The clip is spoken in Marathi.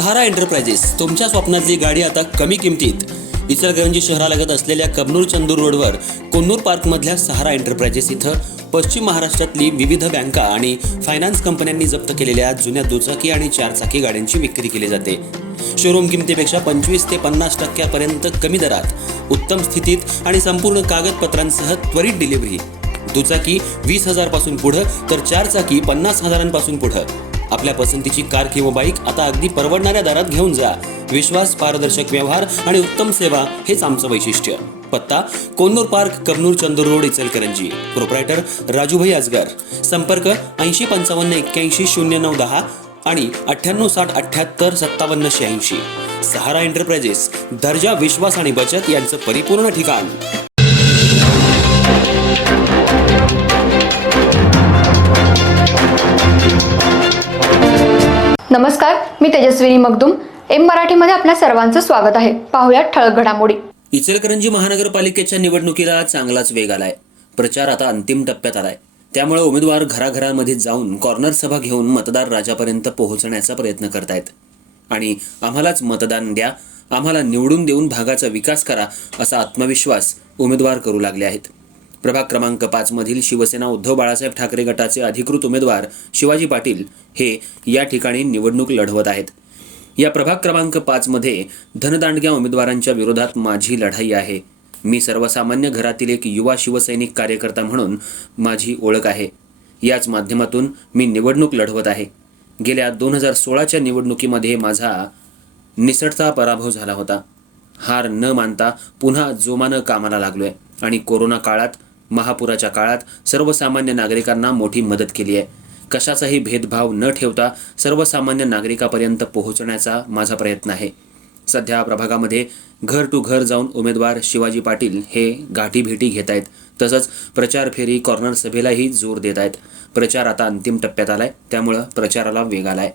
सहारा एंटरप्राइजेस तुमच्या स्वप्नातली गाडी आता कमी किमतीत. इचलकरंजी शहरालगत असलेल्या कबनूर चंदूर रोडवर कोन्नूर पार्कमधल्या सहारा एंटरप्राइजेस इथं पश्चिम महाराष्ट्रातली विविध बँका आणि फायनान्स कंपन्यांनी जप्त केलेल्या जुन्या दुचाकी आणि चारचाकी गाड्यांची विक्री केली जाते. शोरूम किमतीपेक्षा 25 ते 50% कमी दरात, उत्तम स्थितीत आणि संपूर्ण कागदपत्रांसह त्वरित डिलिव्हरी. दुचाकी 20,000 पासून पुढे तर चारचाकी 50,000 पुढे. आपल्या पसंतीची कार किंवा बाईक आता अगदी परवडणाऱ्या दरात घेऊन जा. विश्वास, पारदर्शक व्यवहार आणि उत्तम सेवा हेच आमचं वैशिष्ट्य. पत्ता Konnur park, Kabnur Chandur road, Ichalkaranji. Proprietor Rajubhai Ajgar. संपर्क 8055810910 आणि 9860785786. सहारा एंटरप्राइजेस, दर्जा, विश्वास आणि बचत यांचं परिपूर्ण ठिकाण. नमस्कार, मी तेजस्विनी मगदूम. एम मराठीमध्ये आपल्या सर्वांचं स्वागत आहे. पाहूयात ठळक घडामोडी. इचलकरंजी महानगरपालिकेच्या निवडणुकीला चांगलाच वेग आलाय. प्रचार आता अंतिम टप्प्यात आलाय. त्यामुळे उमेदवार घराघरांमध्ये जाऊन कॉर्नर सभा घेऊन मतदार राजापर्यंत पोहोचण्याचा प्रयत्न करतायत. आणि आम्हालाच मतदान द्या, आम्हाला निवडून देऊन भागाचा विकास करा असा आत्मविश्वास उमेदवार करू लागले आहेत. प्रभाग क्रमांक 5 मधील शिवसेना उद्धव बाळासाहेब ठाकरे गटाचे अधिकृत उमेदवार शिवाजी पाटील हे या ठिकाणी निवडणूक लढवत आहेत. या प्रभाग क्रमांक 5 मध्ये धनदांडग्या उमेदवारांच्या विरोधात माझी लढाई आहे. मी सर्वसामान्य घरातील एक युवा शिवसैनिक कार्यकर्ता म्हणून माझी ओळख आहे. याच माध्यमातून मी निवडणूक लढवत आहे. गेल्या 2016च्या निवडणुकीमध्ये माझा निसटता पराभव झाला होता. हार न मानता पुन्हा जोमानं कामाला लागलोय आणि कोरोना काळात, महापुराच्या काळात सर्वसामान्य नागरिकांना मोठी मदत केली आहे. कशाचाही भेदभाव न ठेवता सर्वसामान्य नागरिकापर्यंत पोहोचण्याचा माझा प्रयत्न आहे. सध्या प्रभागामध्ये घर टू घर जाऊन उमेदवार शिवाजी पाटील हे गाठीभेटी घेत आहेत. तसंच प्रचार फेरी, कॉर्नर सभेलाही जोर देत आहेत. प्रचार आता अंतिम टप्प्यात आलाय, त्यामुळं प्रचाराला वेग आलाय.